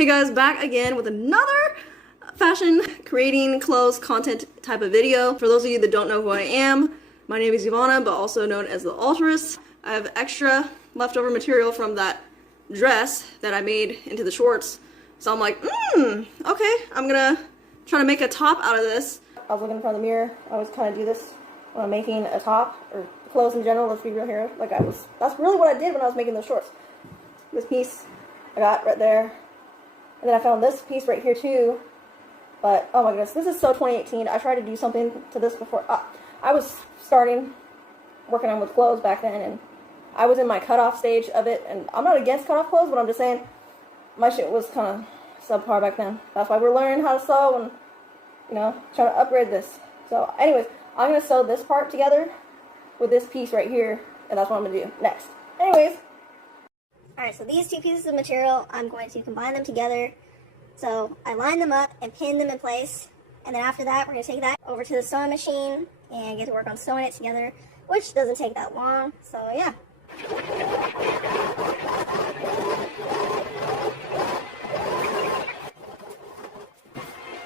Hey guys, back again with another fashion creating clothes content type of video. For those of you that don't know who I am, my name is Ivana, but also known as the Altruist. I have extra leftover material from that dress that I made into the shorts. So I'm like, okay, I'm gonna try to make a top out of this. I was looking in front of the mirror. I always kind of do this when I'm making a top or clothes in general. Let's be real here. That's really what I did when I was making those shorts. This piece I got right there. And then I found this piece right here too. But, oh my goodness, this is so 2018. I tried to do something to this before. I was working on with clothes back then, and I was in my cutoff stage of it. And I'm not against cutoff clothes, but I'm just saying my shit was kind of subpar back then. That's why we're learning how to sew and, you know, trying to upgrade this. So, anyways, I'm going to sew this part together with this piece right here, and that's what I'm going to do next. Anyways. Alright, so these two pieces of material, I'm going to combine them together. So I line them up and pin them in place. And then after that, we're going to take that over to the sewing machine and get to work on sewing it together, which doesn't take that long. So yeah.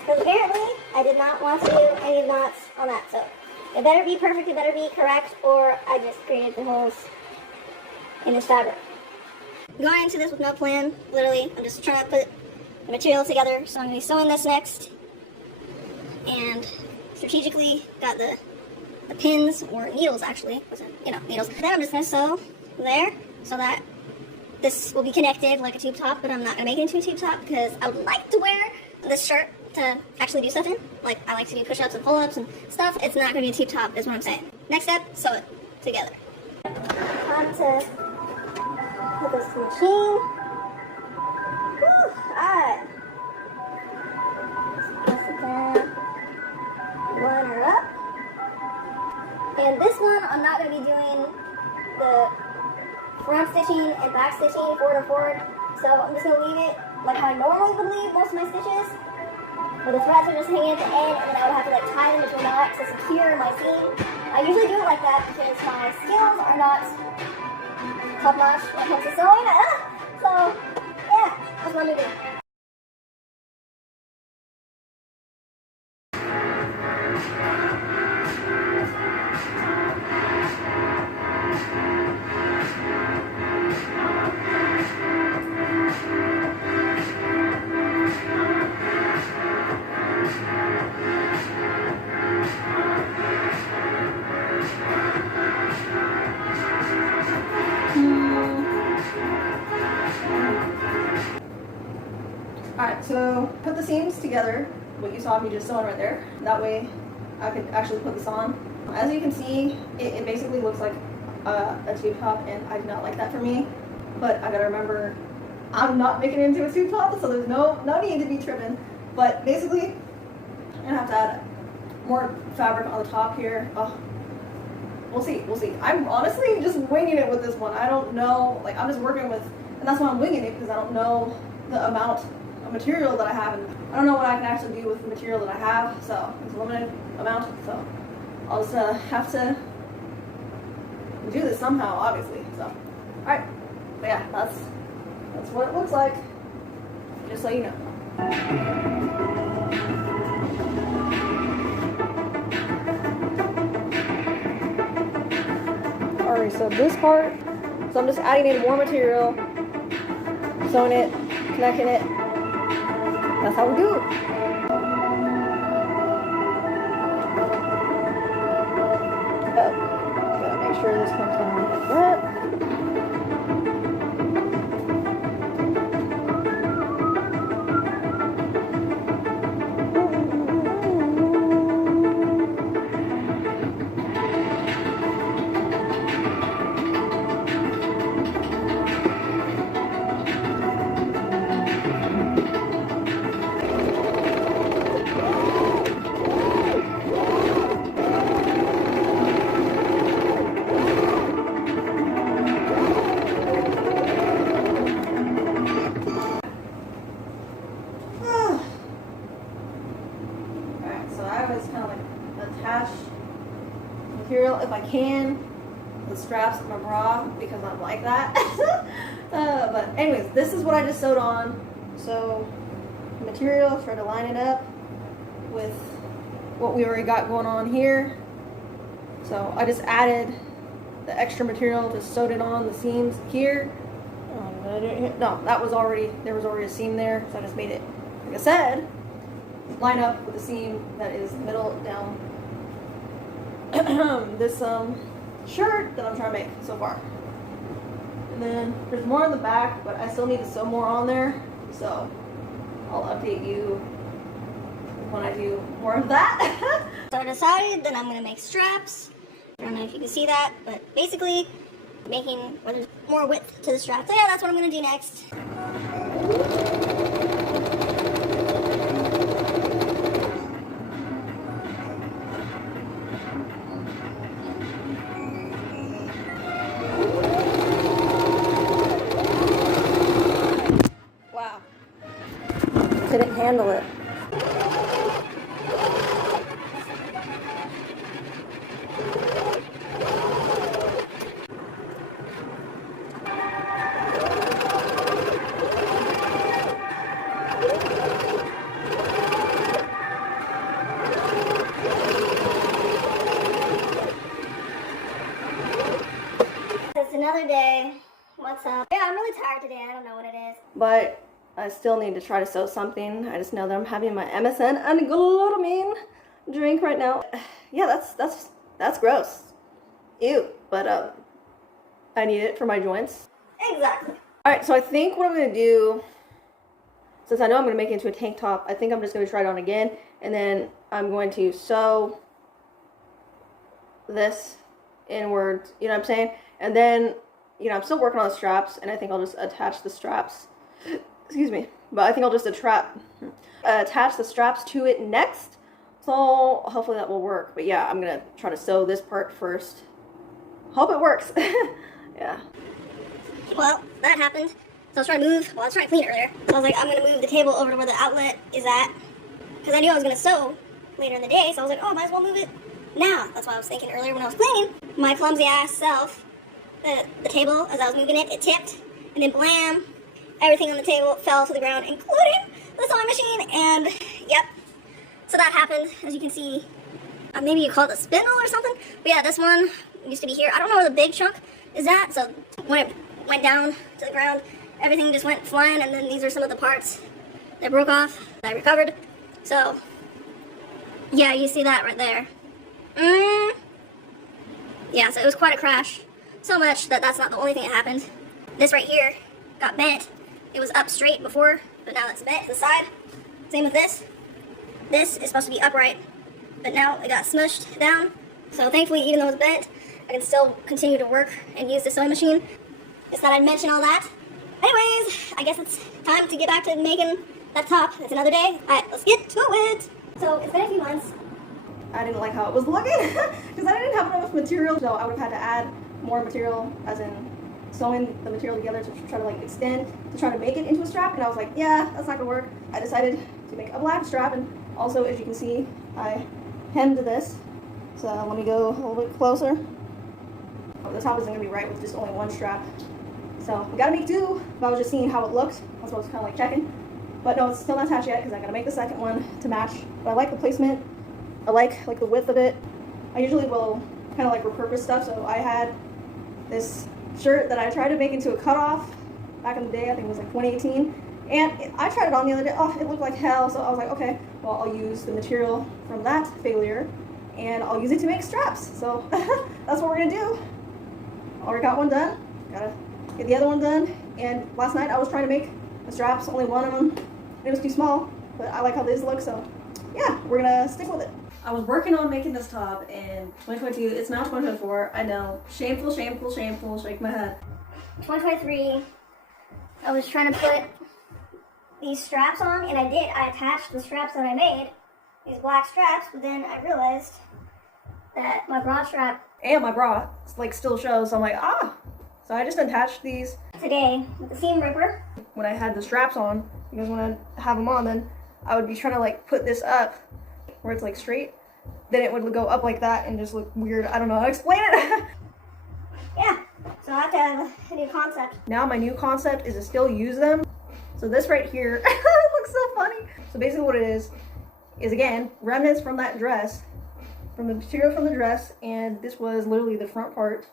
Because apparently, I did not want to do any knots on that. So it better be perfect, it better be correct, or I just created the holes in this fabric. Going into this with no plan, literally, I'm just trying to put the material together, so I'm going to be sewing this next, and strategically got the pins, or needles actually, needles. Then I'm just going to sew there, so that this will be connected like a tube top, but I'm not going to make it into a tube top, because I would like to wear this shirt to actually do stuff in. Like, I like to do push-ups and pull-ups and stuff. It's not going to be a tube top, is what I'm saying. Next step, sew it together. Time to put this to the machine. Alright. Press it down. Line her up. And this one, I'm not going to be doing the front stitching and back stitching forward and forward. So I'm just going to leave it like how I normally would leave most of my stitches. Where the threads are just hanging at the end, and then I would have to like tie them between knots to secure my seam. I usually do it like that because my skills are not top notch when it comes to sewing. So, yeah, that's what I'm gonna do. Alright, so put the seams together, what you saw me just sewing right there. That way I could actually put this on. As you can see, it basically looks like a tube top, and I do not like that for me. But I gotta remember, I'm not making it into a tube top, so there's no need to be trimming. But basically, I'm gonna have to add more fabric on the top here. Oh, we'll see. I'm honestly just winging it with this one. I don't know, like I'm just working with, and that's why I'm winging it, because I don't know the amount of material that I have, and I don't know what I can actually do with the material that I have, so it's a limited amount, so I'll just have to do this somehow, obviously. So, alright, but yeah, that's what it looks like, just so you know. Alright, so this part, so I'm just adding in more material, sewing it, connecting it. That's how we do it. Gotta make sure this comes down like that. Material if I can, the straps of my bra, because I'm like that. But anyways, this is what I just sewed on. So material, try to line it up with what we already got going on here. So I just added the extra material, just sewed it on the seams here. No, that was already, there was already a seam there, so I just made it, like I said, line up with the seam that is middle down this shirt that I'm trying to make so far. And then there's more on the back, but I still need to sew more on there, so I'll update you when I do more of that. So I decided that I'm going to make straps. I don't know if you can see that, but basically making more width to the strap. So yeah, that's what I'm going to do next. Wow. Couldn't handle it. It's another day. What's up? Yeah, I'm really tired today. I don't know what it is. But I still need to try to sew something. I just know that I'm having my MSN and glutamine drink right now. Yeah, that's gross. Ew. But I need it for my joints. Exactly. Alright, so I think what I'm gonna do, since I know I'm gonna make it into a tank top, I think I'm just gonna try it on again, and then I'm going to sew this inwards, you know what I'm saying? And then, you know, I'm still working on the straps, and I think I'll just attach the straps, excuse me, but I think I'll just attach the straps to it next, so hopefully that will work. But yeah, I'm gonna try to sew this part first. Hope it works. Yeah. Well, that happened. So I was trying to move, well, I was trying to clean it earlier. So I was like, I'm going to move the table over to where the outlet is at, because I knew I was going to sew later in the day, so I was like, oh, might as well move it now. That's what I was thinking earlier when I was cleaning. My clumsy ass self, the table, as I was moving it, it tipped, and then blam, everything on the table fell to the ground, including the sewing machine, and yep. So that happened, as you can see. Maybe you call it a spindle or something, but yeah, this one used to be here. I don't know where the big chunk is at, so when it went down to the ground, everything just went flying, and then these are some of the parts that broke off that I recovered. So yeah, you see that right there. Yeah, so it was quite a crash. So much that that's not the only thing that happened. This right here got bent. It was up straight before, but now it's bent to the side. Same with this. This is supposed to be upright, but now it got smushed down. So thankfully, even though it's bent, I can still continue to work and use the sewing machine. Just thought I'd mention all that. Anyways, I guess it's time to get back to making that top. It's another day. Alright, let's get to it. So it's been a few months. I didn't like how it was looking because I didn't have enough material, so I would have had to add more material, as in sewing the material together to try to like extend to try to make it into a strap. And I was like, yeah, that's not gonna work. I decided to make a black strap, and also, as you can see, I hemmed this. So let me go a little bit closer. Oh, the top isn't gonna be right with just only one strap. So we gotta make two. But I was just seeing how it looked. That's what I was kind of like checking. But no, it's still not attached yet because I gotta make the second one to match. But I like the placement. I like the width of it. I usually will kind of like repurpose stuff. So I had this shirt that I tried to make into a cutoff back in the day. I think it was like 2018. And I tried it on the other day. Oh, it looked like hell. So I was like, okay, well, I'll use the material from that failure and I'll use it to make straps. So that's what we're gonna do. Already got one done. Gotta get the other one done. And last night I was trying to make the straps, only one of them. It was too small, but I like how this looks, so yeah, we're gonna stick with it. I was working on making this top in 2022. It's now 2024. I know. Shameful, shameful, shameful. Shake my head. 2023, I was trying to put these straps on, and I did. I attached the straps that I made, these black straps, but then I realized that my bra strap and my bra like still shows, so I'm like, ah. So I just attached these today with the seam ripper. when I had the straps on, because when I have them on, then I would be trying to like put this up where it's like straight, then it would go up like that and just look weird. I don't know how to explain it. Yeah, so I have to have a new concept. Now my new concept is to still use them, So this right here, it looks so funny. So basically what it is again, remnants from that dress, from the material from the dress, and this was literally the front part,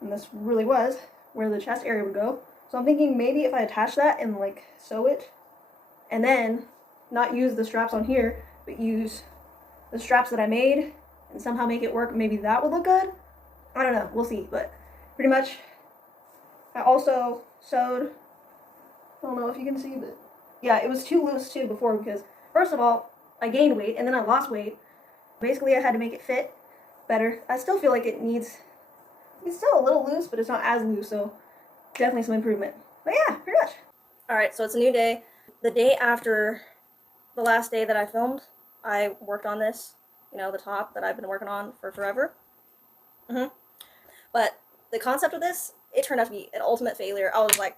and this really was where the chest area would go. So I'm thinking maybe if I attach that and like sew it, and then not use the straps on here, but use the straps that I made and somehow make it work, maybe that would look good. I don't know, we'll see, but pretty much I also sewed, I don't know if you can see, but yeah, it was too loose too before, because first of all, I gained weight and then I lost weight. Basically, I had to make it fit better. I still feel like it's still a little loose, but it's not as loose, so definitely some improvement. But yeah, pretty much. Alright, so it's a new day. The day after the last day that I filmed, I worked on this, you know, the top that I've been working on for forever. But the concept of this, it turned out to be an ultimate failure. I was like,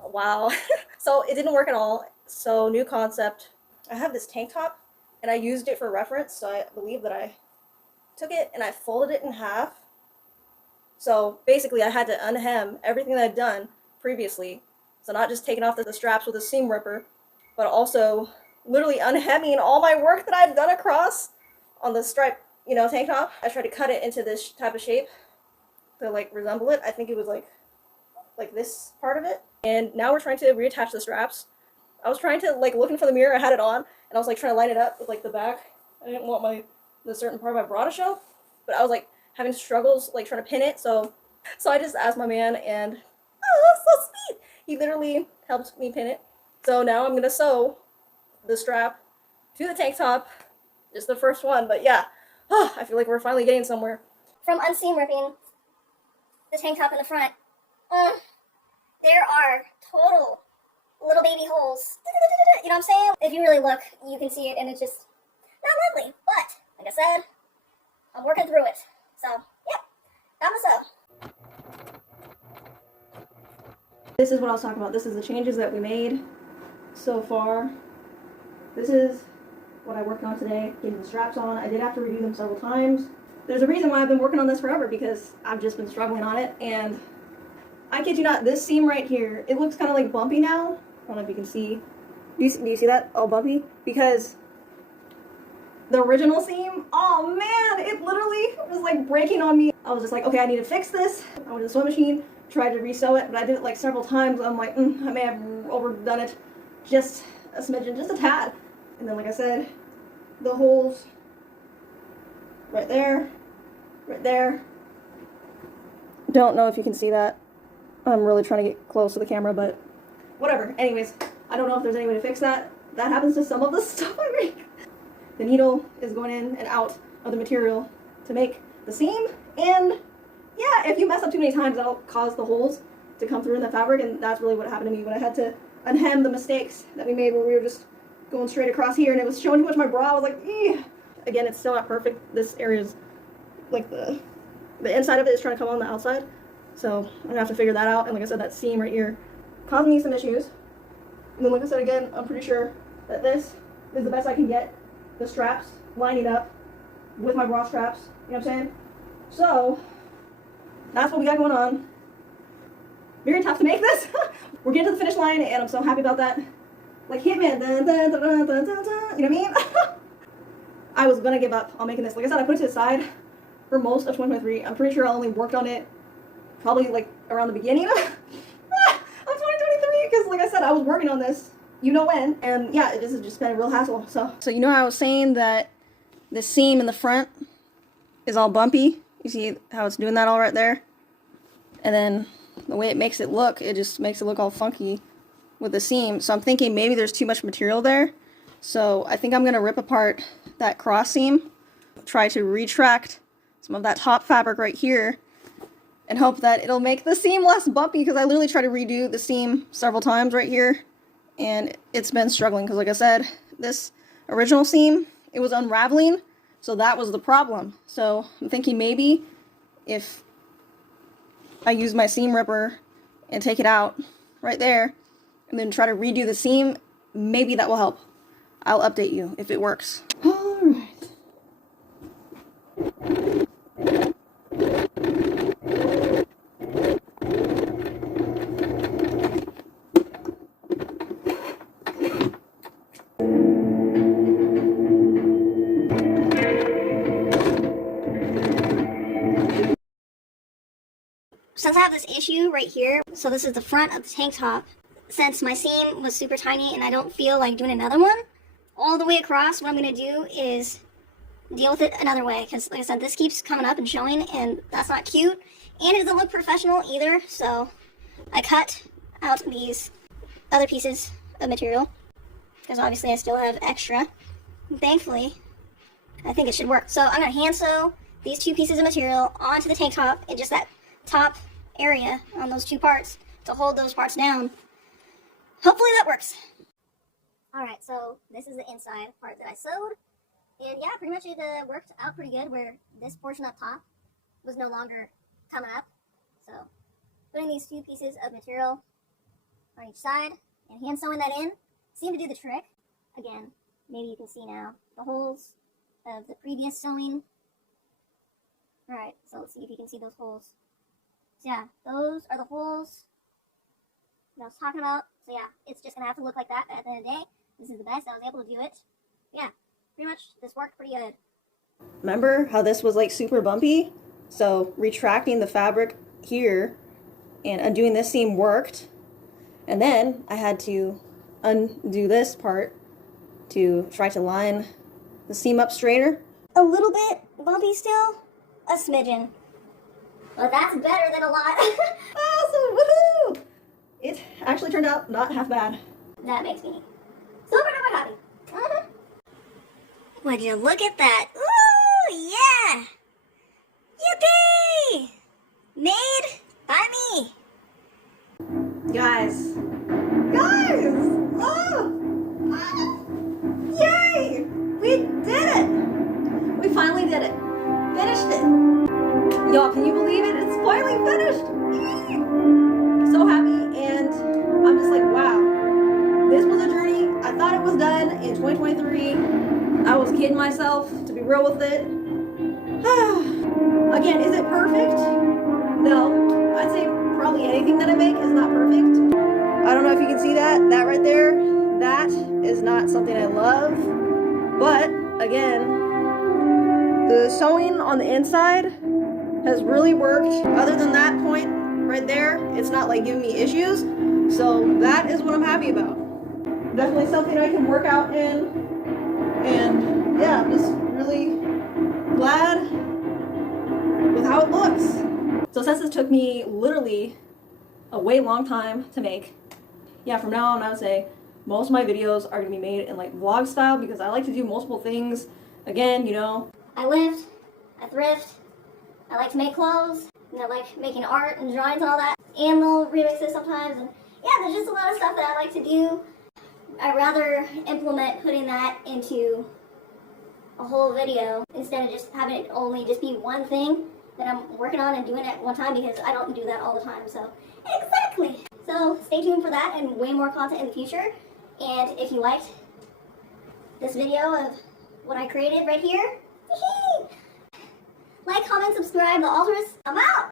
wow. So it didn't work at all. So new concept. I have this tank top, and I used it for reference, so I believe that I took it and I folded it in half. So basically I had to unhem everything that I'd done previously. So not just taking off the straps with a seam ripper, but also literally unhemming all my work that I'd done across on the stripe, you know, tank top. I tried to cut it into this type of shape to like resemble it. I think it was like this part of it. And now we're trying to reattach the straps. I was trying to like look in front of the mirror, I had it on, and I was like trying to line it up with like the back. I didn't want the certain part of my bra to show, but I was like having struggles like trying to pin it. So I just asked my man, and oh, that's so sweet. He literally helped me pin it. So now I'm gonna sew the strap to the tank top. Just the first one, but yeah, I feel like we're finally getting somewhere. From unseam ripping the tank top in the front, there are total little baby holes. You know what I'm saying? If you really look, you can see it, and it's just not lovely. But like I said, I'm working through it. So yep, I'm a sew. This is what I was talking about. This is the changes that we made so far. This is what I worked on today. Getting the straps on. I did have to redo them several times. There's a reason why I've been working on this forever, because I've just been struggling on it, and I kid you not, this seam right here, it looks kind of like bumpy now. I don't know if you can see. Do you see that? All bumpy? Because the original seam, oh man, it literally was like breaking on me. I was just like, okay, I need to fix this. I went to the sewing machine, tried to re-sew it, but I did it like several times. I'm like, I may have overdone it just a smidgen, just a tad. And then, like I said, the holes right there, right there. Don't know if you can see that. I'm really trying to get close to the camera, but whatever. Anyways, I don't know if there's any way to fix that. That happens to some of the stuff I make. The needle is going in and out of the material to make the seam, and yeah, if you mess up too many times, that'll cause the holes to come through in the fabric, and that's really what happened to me when I had to unhem the mistakes that we made where we were just going straight across here, and it was showing too much of my bra. I was like, eeh. Again, it's still not perfect. This area is like the inside of it is trying to come on the outside, so I'm gonna have to figure that out. And like I said, that seam right here caused me some issues. And then like I said again, I'm pretty sure that this is the best I can get. The straps lining up with my bra straps, you know what I'm saying? So that's what we got going on. Very tough to make this. We're getting to the finish line, and I'm so happy about that. Like Hitman, dun, dun, dun, dun, dun, dun, dun, you know what I mean? I was gonna give up on making this. Like I said, I put it to the side for most of 2023. I'm pretty sure I only worked on it probably like around the beginning of 2023, because like I said, I was working on this, you know when, and yeah, this has just been a real hassle. So you know how I was saying that the seam in the front is all bumpy? You see how it's doing that all right there? And then the way it makes it look, it just makes it look all funky with the seam. So I'm thinking maybe there's too much material there. So I think I'm going to rip apart that cross seam, try to retract some of that top fabric right here, and hope that it'll make the seam less bumpy, because I literally tried to redo the seam several times right here, and it's been struggling, because like I said, this original seam, it was unraveling, so that was the problem. So I'm thinking maybe if I use my seam ripper and take it out right there, and then try to redo the seam, maybe that will help. I'll update you if it works. Alright. have this issue right here. So this is the front of the tank top. Since my seam was super tiny and I don't feel like doing another one all the way across, what I'm going to do is deal with it another way. Because like I said, this keeps coming up and showing and that's not cute. And it doesn't look professional either. So I cut out these other pieces of material. Because obviously I still have extra. And thankfully, I think it should work. So I'm going to hand sew these two pieces of material onto the tank top and just that top area on those two parts to hold those parts down. Hopefully that works. Alright, so this is the inside part that I sewed. And yeah, pretty much it worked out pretty good where this portion up top was no longer coming up. So putting these two pieces of material on each side and hand sewing that in seemed to do the trick. Again, maybe you can see now the holes of the previous sewing. Alright, so let's see if you can see those holes. So yeah, those are the holes that I was talking about. So yeah, it's just going to have to look like that, but at the end of the day, this is the best I was able to do it. Yeah, pretty much this worked pretty good. Remember how this was like super bumpy? So retracting the fabric here and undoing this seam worked. And then I had to undo this part to try to line the seam up straighter. A little bit bumpy still, a smidgen. But that's better than a lot. Awesome, woohoo! It actually turned out not half bad. That makes me super duper happy. Would you look at that? Ooh, yeah! Yippee! Made by me. Guys! Oh! Yay! We did it! We finally did it. Finished it. Y'all, can you believe it? It's finally finished! So happy, and I'm just like, wow. This was a journey. I thought it was done in 2023. I was kidding myself, to be real with it. Again, is it perfect? No. I'd say probably anything that I make is not perfect. I don't know if you can see that. That right there, that is not something I love. But, again, the sewing on the inside has really worked. Other than that point right there, it's not like giving me issues. So that is what I'm happy about. Definitely something I can work out in. And yeah, I'm just really glad with how it looks. So since this took me literally a way long time to make, yeah, from now on I would say most of my videos are going to be made in like vlog style because I like to do multiple things. Again, you know, I lift, I thrift, I like to make clothes, and I like making art and drawings and all that. And little remixes sometimes, and yeah, there's just a lot of stuff that I like to do. I'd rather implement putting that into a whole video instead of just having it only just be one thing that I'm working on and doing at one time, because I don't do that all the time. So exactly. So stay tuned for that and way more content in the future. And if you liked this video of what I created right here, like, comment, subscribe, The Alterous. I'm out!